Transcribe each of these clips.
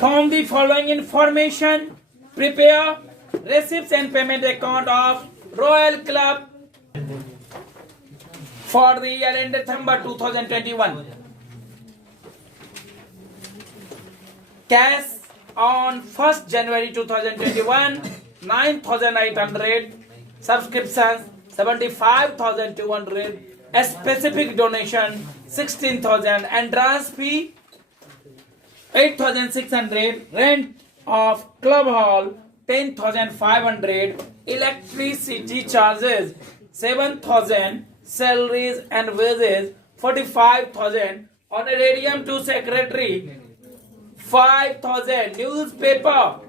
From the following information, prepare receipts and payment account of Royal Club for the year end December 2021. Cash on 1st January 2021, 9,800. Subscriptions 75,200. A specific donation 16,000. Entrance fee 8,600. Rent of club hall 10,500. Electricity charges 7,000. Salaries and wages 45,000. Honorarium to secretary 5,000. Newspaper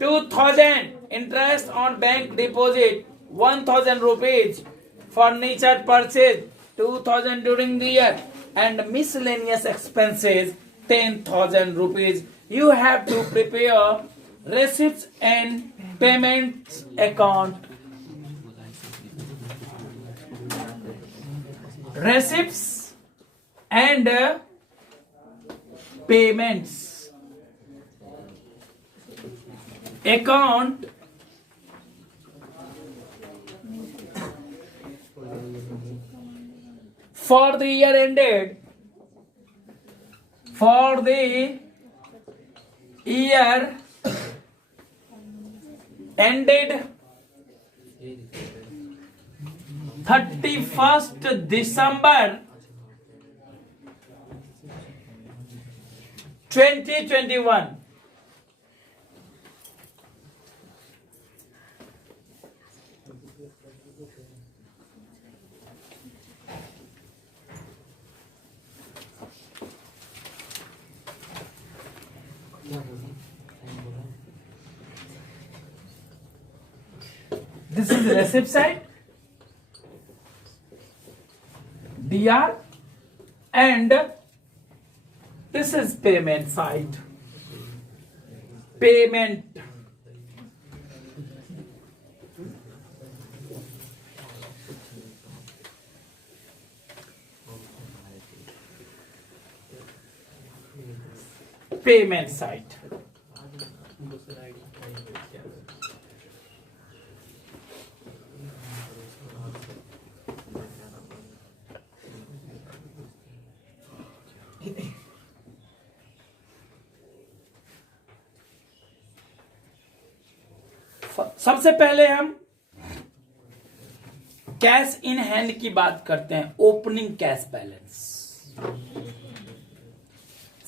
2,000. Interest on bank deposit 1,000 rupees. Furniture purchase 2,000 during the year, and miscellaneous expenses 10,000 rupees. You have to prepare receipts and payments account. Receipts and payments account for the year ended 31st December 2021. This is the receipt side, DR, and this is payment side. Payment. Payment side. सबसे पहले हम cash in hand की बात करते हैं. Opening cash balance.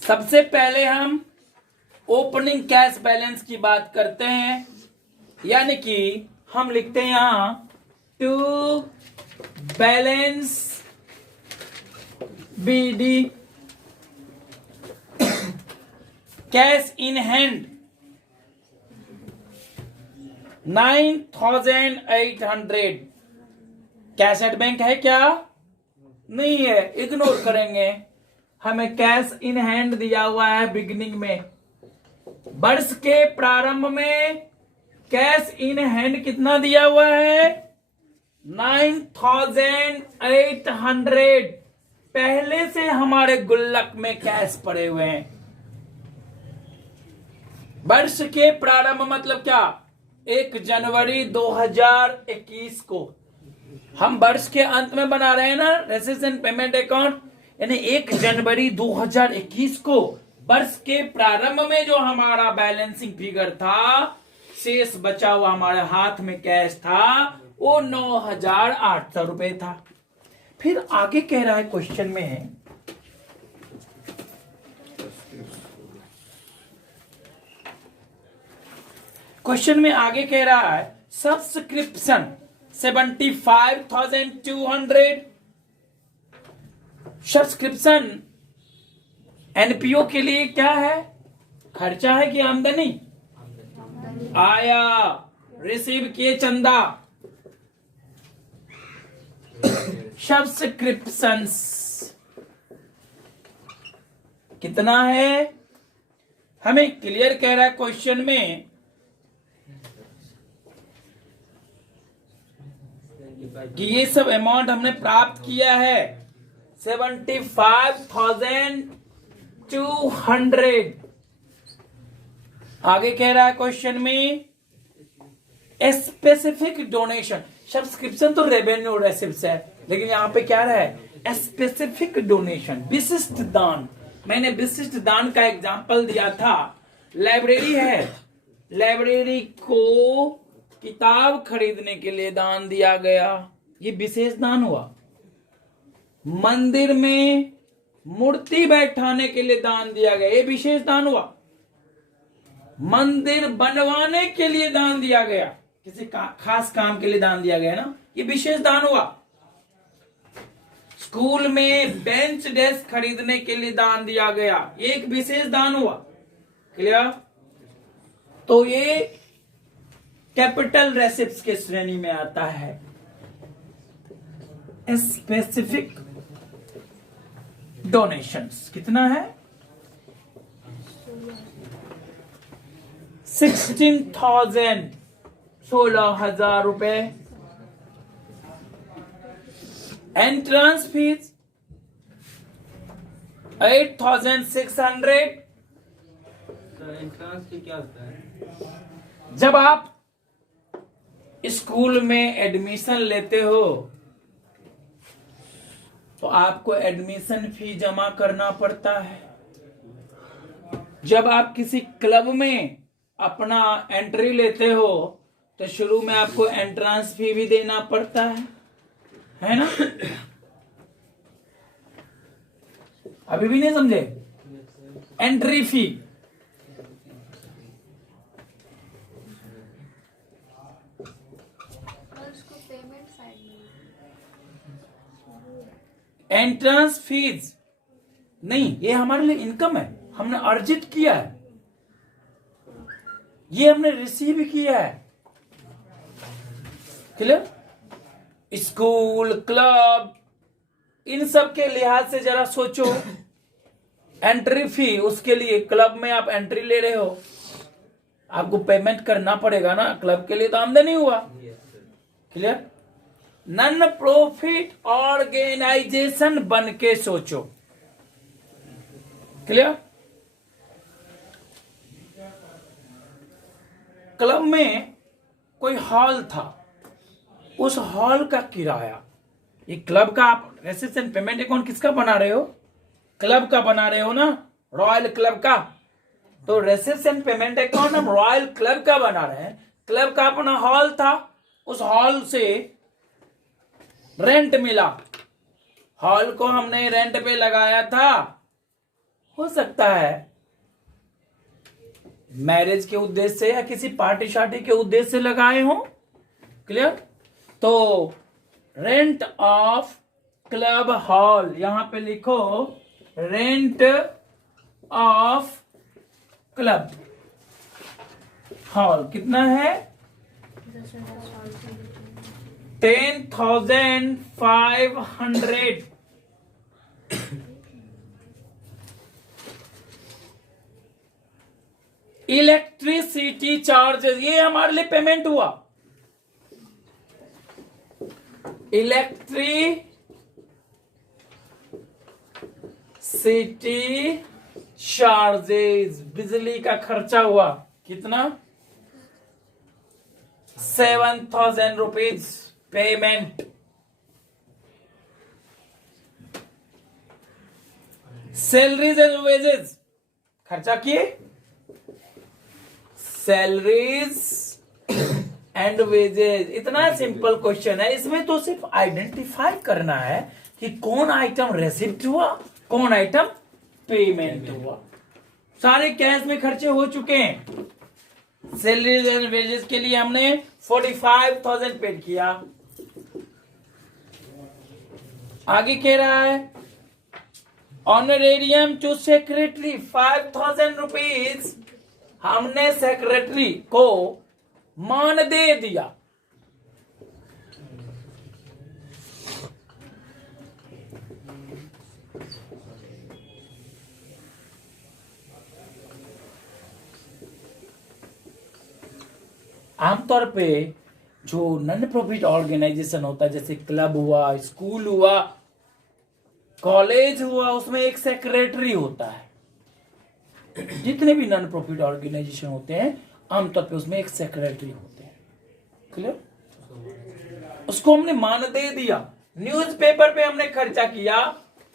सबसे पहले हम ओपनिंग कैश बैलेंस की बात करते हैं, यानी कि हम लिखते हैं यहां to balance BD cash in hand 9,800. Cash at bank है क्या? नहीं है, इग्नोर करेंगे. हमें कैश इन हैंड दिया हुआ है बिगिनिंग में. वर्ष के प्रारंभ में कैश इन हैंड कितना दिया हुआ है? 9,800. पहले से हमारे गुल्लक में कैश पड़े हुए हैं. वर्ष के प्रारंभ मतलब क्या? 1 जनवरी 2021 को. हम वर्ष के अंत में बना रहे हैं ना रेसिप्ट एंड पेमेंट अकाउंट, यानी 1 जनवरी 2021 को वर्ष के प्रारंभ में जो हमारा बैलेंसिंग फिगर था, शेष बचा हुआ हमारे हाथ में कैश था, वो 9,800 रुपए था. फिर आगे कह रहा है क्वेश्चन में, आगे कह रहा है सब्सक्रिप्शन 75,200. सब्सक्रिप्शन एनपीओ के लिए क्या है? खर्चा है कि आमदनी? आया, रिसीव किए चंदा. सब्सक्रिप्शंस कितना है? हमें क्लियर कह रहा है क्वेश्चन में कि ये सब अमाउंट हमने प्राप्त किया है 75,200. आगे कह रहा है क्वेश्चन में स्पेसिफिक डोनेशन। सब्सक्रिप्शन तो रेवेन्यू रेसिप्ट्स है, लेकिन यहां पे क्या है स्पेसिफिक डोनेशन, विशिष्ट दान। मैंने विशिष्ट दान का एग्जांपल दिया था। लाइब्रेरी है, लाइब्रेरी को किताब खरीदने के लिए दान दिया गया, ये विशेष दान हुआ। मंदिर में मूर्ति बैठाने के लिए दान दिया गया, ये विशेष दान हुआ। मंदिर बनवाने के लिए दान दिया गया, किसी खास काम के लिए दान दिया गया ना, ये विशेष दान हुआ। स्कूल में बेंच डेस्क खरीदने के लिए दान दिया गया, ये एक विशेष दान हुआ। क्लियर? तो ये कैपिटल रेसिप्ट्स के श्रेणी में आता है। स्पेसिफिक डोनेशंस कितना है 16,000, 16,000 रुपए। Entrance fees 8,600। एंट्रेंस फी क्या होता है? जब आप स्कूल में एडमिशन लेते हो तो आपको एडमिशन फी जमा करना पड़ता है। जब आप किसी क्लब में अपना एंट्री लेते हो तो शुरू में आपको एंट्रेंस फी भी देना पड़ता है ना? अभी भी नहीं समझे? Entry fee. एंट्रेंस फीस नहीं, ये हमारे लिए इनकम है, हमने अर्जित किया है, ये हमने रिसीव किया है। क्लियर? स्कूल, क्लब, इन सब के लिहाज से जरा सोचो। एंट्री फी, उसके लिए क्लब में आप एंट्री ले रहे हो, आपको पेमेंट करना पड़ेगा ना, क्लब के लिए तो आमदनी हुआ। क्लियर? नॉन प्रॉफिट ऑर्गेनाइजेशन बन के सोचो। क्लियर? क्लब में कोई हॉल था, उस हॉल का किराया, ये क्लब का आप रेसिडेंट पेमेंट अकाउंट किसका बना रहे हो? क्लब का बना रहे हो ना, रॉयल क्लब का। तो रेसिडेंट पेमेंट अकाउंट हम रॉयल क्लब का बना रहे हैं। क्लब का अपना हॉल था, उस हॉल से रेंट मिला, हॉल को हमने रेंट पे लगाया था। हो सकता है मैरिज के उद्देश्य से या किसी पार्टी शार्टी के उद्देश्य से लगाए हो। क्लियर? तो रेंट ऑफ क्लब हॉल, यहां पे लिखो रेंट ऑफ क्लब हॉल कितना है 10,500। इलेक्ट्रिसिटी चार्जेस, ये हमारे लिए पेमेंट हुआ। इलेक्ट्रिसिटी चार्जेस, बिजली का खर्चा हुआ कितना 7,000 rupees payment. Salaries and wages खर्चा किए, सैलरीज एंड वेजेस। इतना सिंपल क्वेश्चन है, इसमें तो सिर्फ आइडेंटिफाई करना है कि कौन आइटम रेसिप्ट हुआ, कौन आइटम पेमेंट हुआ। सारे कैश में खर्चे हो चुके हैं। सैलरीज एंड वेजेस के लिए हमने 45,000 पेड किया। आगे कह रहा है ऑनरेरियम टू सेक्रेटरी 5,000 रुपीज हमने सेक्रेटरी को मान दे दिया। आमतौर पे जो नॉन प्रॉफिट ऑर्गेनाइजेशन होता है, जैसे क्लब हुआ, स्कूल हुआ, कॉलेज हुआ, उसमें एक सेक्रेटरी होता है। जितने भी नॉन प्रॉफिट ऑर्गेनाइजेशन होते हैं आमतौर पे उसमें एक सेक्रेटरी होते हैं। क्लियर? उसको हमने मानदेय दिया, न्यूज़पेपर पे हमने खर्चा किया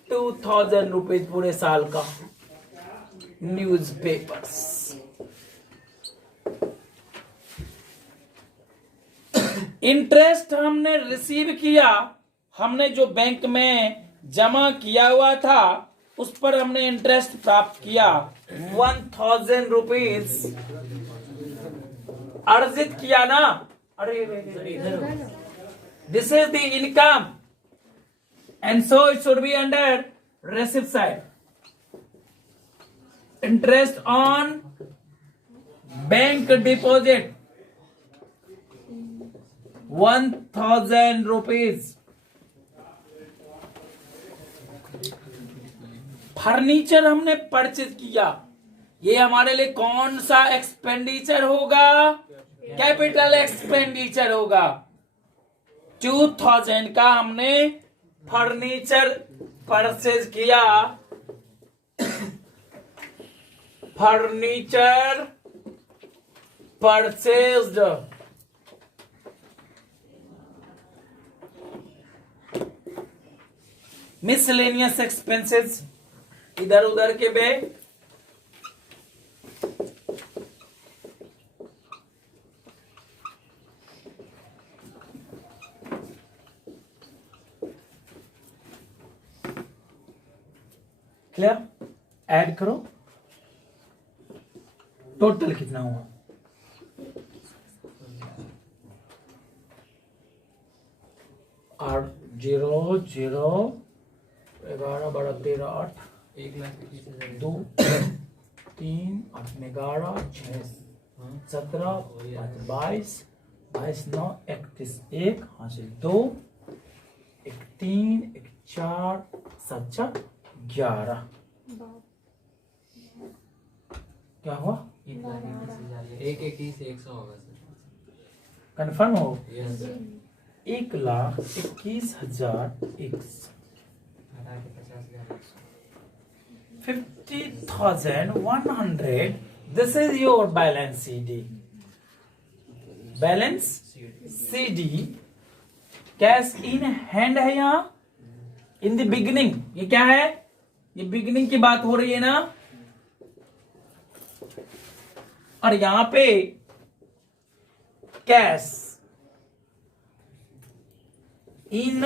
2000 रुपीज पूरे साल का न्यूज़पेपर्स। इंटरेस्ट हमने रिसीव किया, हमने जो बैंक में जमा किया हुआ था उस पर हमने इंटरेस्ट प्राप्त किया 1000 रुपीज अर्जित किया ना। अरे this is the income and so it should be under receipt side. Interest on bank deposit 1000 rupees. Furniture हमने परचेज किया, ये हमारे लिए कौन सा एक्सपेंडिचर होगा? कैपिटल एक्सपेंडिचर होगा। 2000 का हमने फर्नीचर परचेज किया। Furniture purchased. मिसलेनियस एक्सपेंसेस इधर उधर के बे क्लियर? ऐड करो, टोटल कितना हुआ? 8 0 0 11 12 13 8 1,21,000 2 3 8 11 6 17 22 22 9 31 1 हासिल 2 1 3 1 4 7 4 11। क्या हुआ? 1,21,100 होगा सर। कंफर्म हो? Yes sir. 1,21,100 घटा के 50,000 50,100। This is your balance CD. Balance CD cash in hand है यहाँ इन द बिगिनिंग। ये क्या है? ये बिगिनिंग की बात हो रही है ना। और यहां पे कैश इन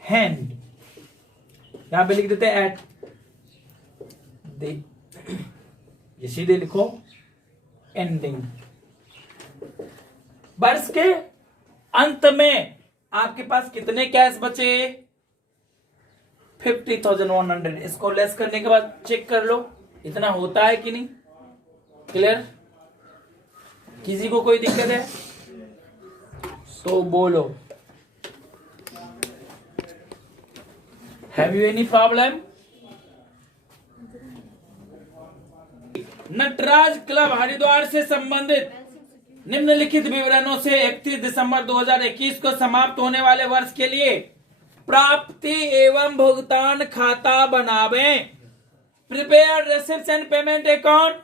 हैंड, यहां पे लिख देते हैं एट दे, ये सीधे लिखो एंडिंग। वर्ष के अंत में आपके पास कितने कैश बचे? 50,100। इसको लेस करने के बाद चेक कर लो इतना होता है कि नहीं। क्लियर? किसी को कोई दिक्कत है तो बोलो। Have you any problem? Nataraj club Haridwar से संबंधित निम्नलिखित विवरणों से 31 दिसंबर 2021 को समाप्त होने वाले वर्ष के लिए प्राप्ति एवं भुगतान खाता बनावें। Prepare receipt and payment account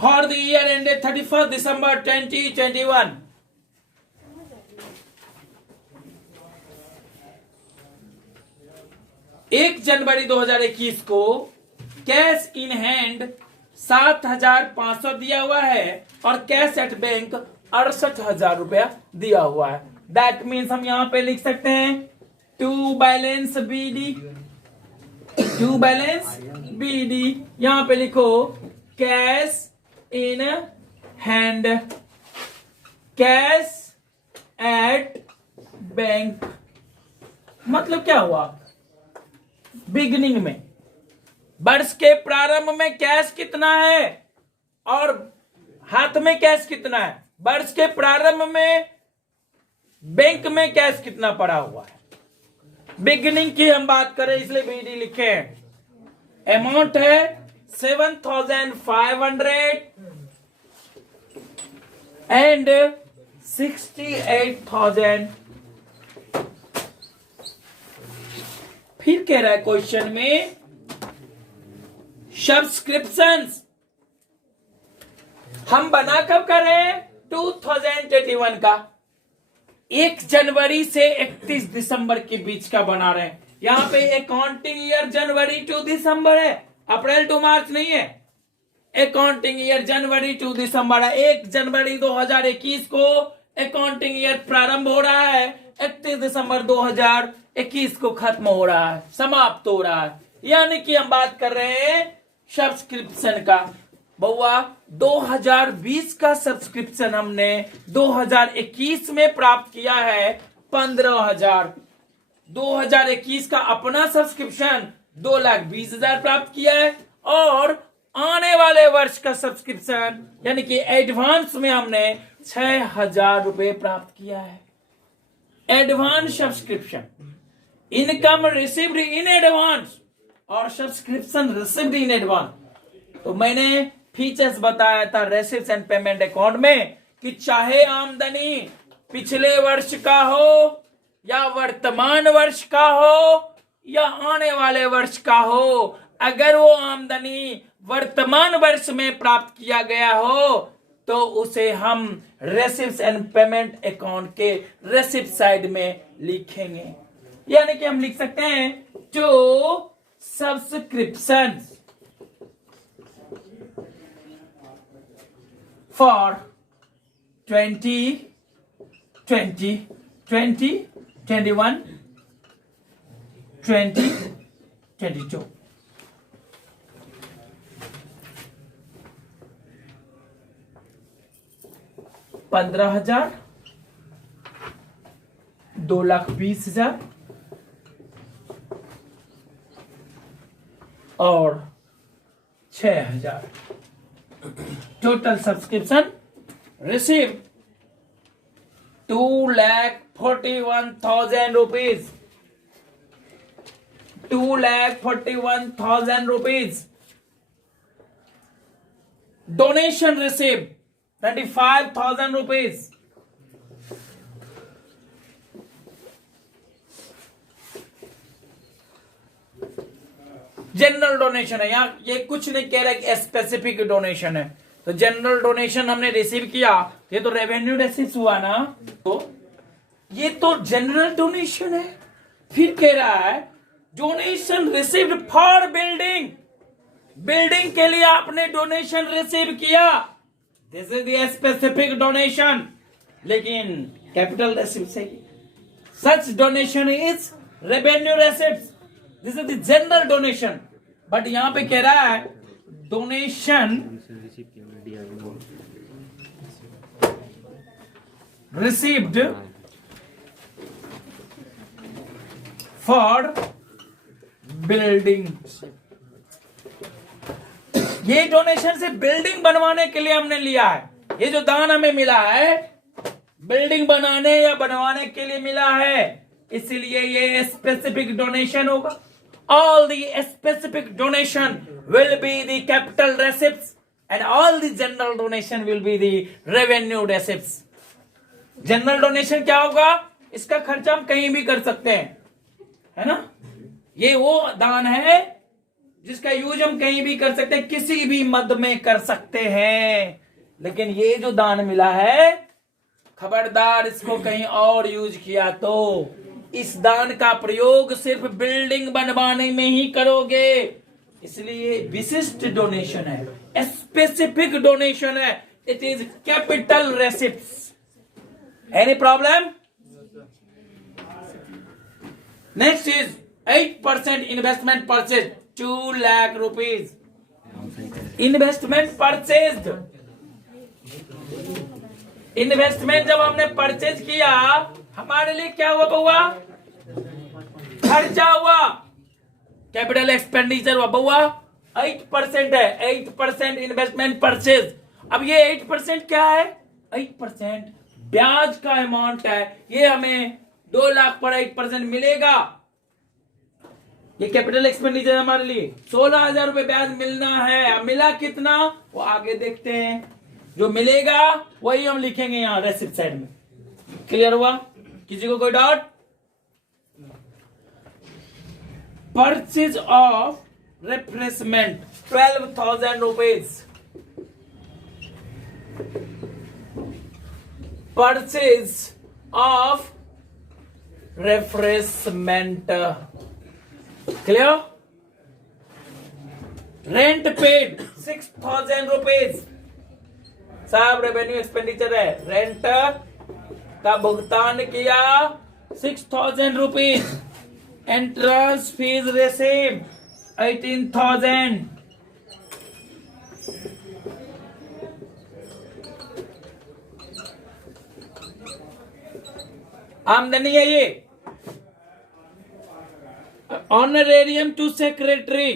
for the year ended 31 December 2021। 1 जनवरी 2021 को कैश इन हैंड 7,500 दिया हुआ है और कैश एट बैंक 68,000 रुपया दिया हुआ है। दैट मीन्स हम यहां पे लिख सकते हैं to balance B. To balance B D पे लिखो cash in hand, cash at bank. मतलब क्या हुआ? बिगिनिंग में वर्ष के प्रारंभ में कैश कितना है और हाथ में कैश कितना है? वर्ष के प्रारंभ में बैंक में कैश कितना पड़ा हुआ है? बिगिनिंग की हम बात करें इसलिए बीडी लिखे हैं। अमाउंट है 7,500 एंड 68,000 फिर कह रहा है क्वेश्चन में सब्सक्रिप्शंस हम बना कब कर रहे हैं 2021 का 1 जनवरी से 31 दिसंबर के बीच का बना रहे हैं। यहां पे अकाउंटिंग ईयर जनवरी टू दिसंबर है, अप्रैल टू मार्च नहीं है। अकाउंटिंग ईयर जनवरी टू दिसंबर है। 1 जनवरी 2021 को अकाउंटिंग ईयर प्रारंभ हो रहा है, 31 दिसंबर 2021 को खत्म हो रहा है, समाप्त हो रहा है। यानी कि हम बात कर रहे हैं सब्सक्रिप्शन का। बउआ 2020 का सब्सक्रिप्शन हमने 2021 में प्राप्त किया है 15,000। 2021 का अपना सब्सक्रिप्शन 2,20,000 प्राप्त किया है और आने वाले वर्ष का सब्सक्रिप्शन यानी कि एडवांस में हमने 6,000 रुपए प्राप्त किया है। Advance subscription, income received in advance और सब्सक्रिप्शन रिसीव्ड इन एडवांस। तो मैंने फीचर्स बताया था रेसिप्ट एंड पेमेंट अकाउंट में कि चाहे आमदनी पिछले वर्ष का हो या वर्तमान वर्ष का हो या आने वाले वर्ष का हो, अगर वो आमदनी वर्तमान वर्ष में प्राप्त किया गया हो तो उसे हम रेसिप्ट एंड पेमेंट अकाउंट के रेसिप्ट साइड में लिखेंगे। यानी कि हम लिख सकते हैं जो सब्सक्रिप्शन for 2020, 21, 22। $15,000, 2,20,000 और 6,000। Total subscription receive 2,41,000 rupees. 2,41,000 rupees. Donation receive 35,000 rupees. General donation है, यहां ये कुछ नहीं कह रहा कि स्पेसिफिक डोनेशन है। तो जनरल डोनेशन हमने रिसीव किया, ये तो रेवेन्यू रिसीव हुआ ना, तो ये तो जनरल डोनेशन है। फिर कह रहा है donation received for building, building के लिए आपने डोनेशन रिसीव किया, this is the specific donation. लेकिन कैपिटल रिसीव से such donation is revenue received, this is the general donation. But यहां पे कह रहा है डोनेशन रिसीव्ड फॉर बिल्डिंग। ये डोनेशन से बिल्डिंग बनवाने के लिए हमने लिया है। ये जो दान हमें मिला है बिल्डिंग बनाने या बनवाने के लिए मिला है, इसलिए ये स्पेसिफिक डोनेशन होगा। All the specific donation will be the capital receipts and all the general donation will be the revenue receipts. General donation क्या होगा? इसका खर्चा हम कहीं भी कर सकते हैं, है ना। ये वो दान है जिसका यूज हम कहीं भी कर सकते हैं, किसी भी मद में कर सकते हैं। लेकिन ये जो दान मिला है, खबरदार इसको कहीं और यूज किया तो इस दान का प्रयोग सिर्फ बिल्डिंग बनवाने में ही करोगे। इसलिए विशिष्ट डोनेशन है, स्पेसिफिक डोनेशन है, it is capital रेसिप्ट्स। Any problem? Next is 8% investment purchase 2 lakh rupees. Investment purchase, investment जब हमने परचेज किया हमारे लिए क्या हुआ बउआ? खर्चा हुआ, कैपिटल एक्सपेंडिचर हुआ बउआ। 8% है, 8% इन्वेस्टमेंट परचेज। अब ये 8% क्या है? 8% ब्याज का अमाउंट है। ये हमें 2 लाख पर 8% मिलेगा। ये कैपिटल एक्सपेंडिचर हमारे लिए 16,000 रुपए ब्याज मिलना है। अब मिला कितना वो आगे देखते हैं, जो मिलेगा वही हम लिखेंगे यहां रेसिप्ट साइड में। क्लियर हुआ? किसी को कोई doubt? Purchase of refreshment 12,000 rupees, purchase of refreshment, clear. Rent paid 6,000 rupees, साहब रेवेन्यू एक्सपेंडिचर है, रेंट का भुगतान किया 6,000 रुपीज, एंट्रेंस फीस रिसीव 18,000, आमदनी है ये। ऑनरेरियम टू सेक्रेटरी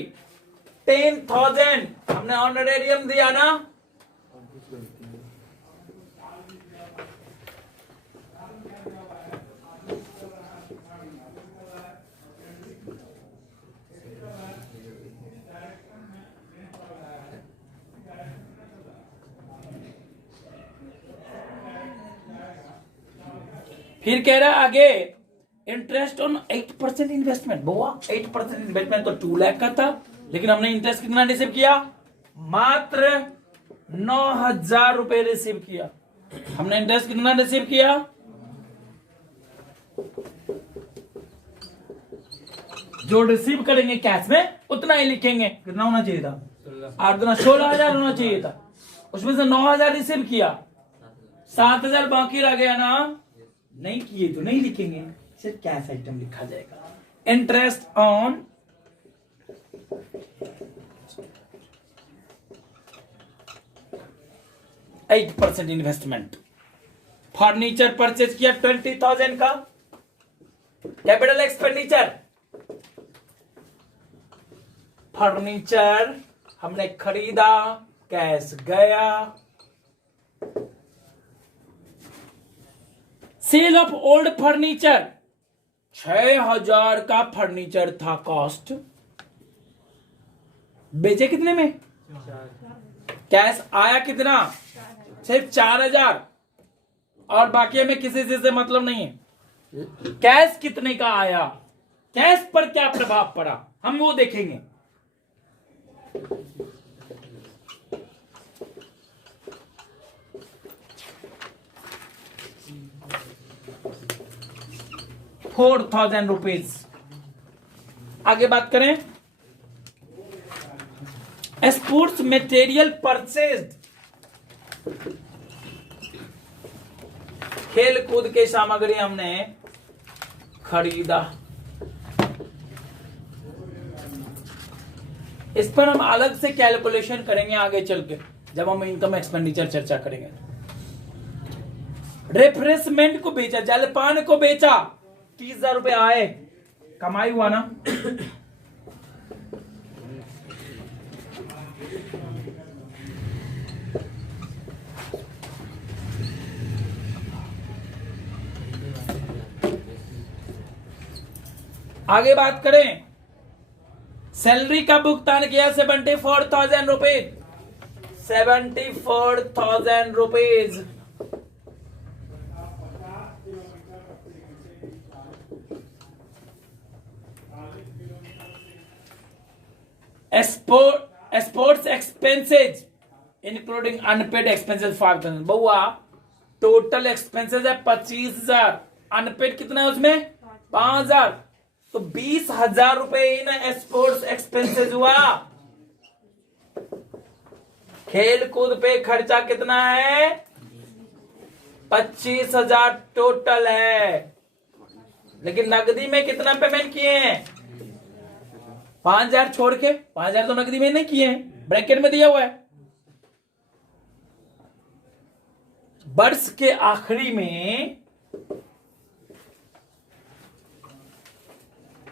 10,000, हमने ऑनरेरियम दिया ना, फिर कह रहा है आगे इंटरेस्ट ऑन 8% इन्वेस्टमेंट। बुआ 8% इन्वेस्टमेंट तो 2 लाख का था, लेकिन हमने इंटरेस्ट कितना रिसीव किया, मात्र 9,000 रुपए रिसीव किया। हमने इंटरेस्ट कितना रिसीव किया, जो रिसीव करेंगे कैश में उतना ही लिखेंगे। कितना होना चाहिए था, 8 गुना 16,000 होना चाहिए था, उसमें से 9,000 रिसीव किया, 7,000 बाकी रह गया ना, नहीं किए तो नहीं लिखेंगे, सिर्फ कैश आइटम लिखा जाएगा। Interest on 8% investment. Furniture purchase किया 20,000 का, कैपिटल एक्सपेंडिचर, फर्नीचर हमने खरीदा, कैश गया। सेल ऑफ ओल्ड फर्नीचर 6,000 का फर्नीचर था कॉस्ट, बेचे कितने में, कैश आया कितना, सिर्फ 4,000, और बाकी हमें किसी चीज से मतलब नहीं है। कैश कितने का आया, कैश पर क्या प्रभाव पड़ा, हम वो देखेंगे। ₹4,000। आगे बात करें, स्पोर्ट्स मटेरियल परचेज्ड, खेल कूद के सामग्री हमने खरीदा। इस पर हम अलग से कैलकुलेशन करेंगे आगे चल के, जब हम इनकम एक्सपेंडिचर चर्चा करेंगे। रिफ्रेशमेंट को बेचा, जलपान को बेचा, 30,000 रुपए आए, कमाई हुआ ना। आगे बात करें, सैलरी का भुगतान किया 74,000 rupees, 74,000 rupees. Sports expenses including unpaid expenses 5,000। बहुआ टोटल एक्सपेंसेज है 25,000, अनपेड कितना है उसमें 5,000, तो 20,000 रुपए इन स्पोर्ट्स एक्सपेंसेज हुआ। खेल कूद पे खर्चा कितना है, 25,000 टोटल है, लेकिन नकदी में कितना पेमेंट किए हैं, 5,000 छोड़ के, 5,000 तो नकदी में नहीं किए हैं, ब्रैकेट में दिया हुआ है। वर्ष के आखिरी में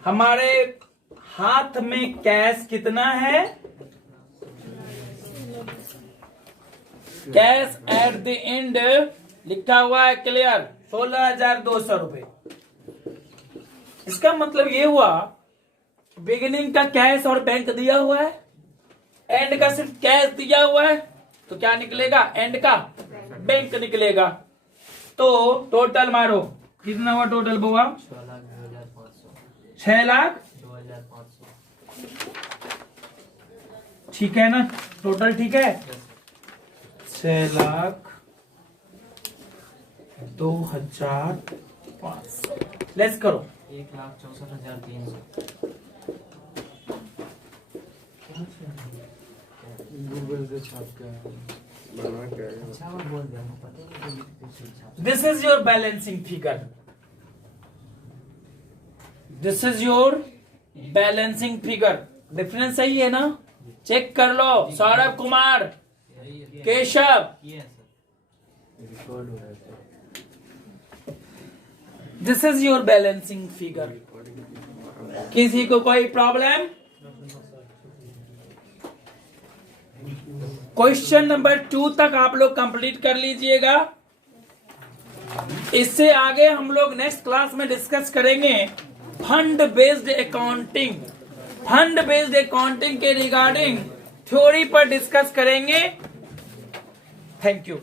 हमारे हाथ में कैश कितना है, कैश एट द एंड लिखा हुआ है क्लियर 16,200 रुपए। इसका मतलब ये हुआ बिगिनिंग का कैश और बैंक दिया हुआ है, एंड का सिर्फ कैश दिया हुआ है, तो क्या निकलेगा, एंड का बैंक निकलेगा। तो टोटल मारो कितना हुआ टोटल बुआ, 6,02,500, 6,02,500। ठीक है ना, टोटल ठीक है। यस सर 6,02,500 लेस करो। 1,64,300 गूगल से छाप के बना के आएगा। अच्छा वो बोल दिया हमको पता नहीं कैसे छाप this is your balancing figure, this is your balancing figure. Difference सही है ना, चेक कर लो। सौरभ कुमार, केशव, ये है सर रिकॉर्ड हो रहा है sir. This is your balancing figure. किसी को कोई प्रॉब्लम? क्वेश्चन नंबर 2 तक आप लोग कंप्लीट कर लीजिएगा। इससे आगे हम लोग नेक्स्ट क्लास में डिस्कस करेंगे fund based accounting. Fund based accounting के रिगार्डिंग थ्योरी पर डिस्कस करेंगे। Thank you.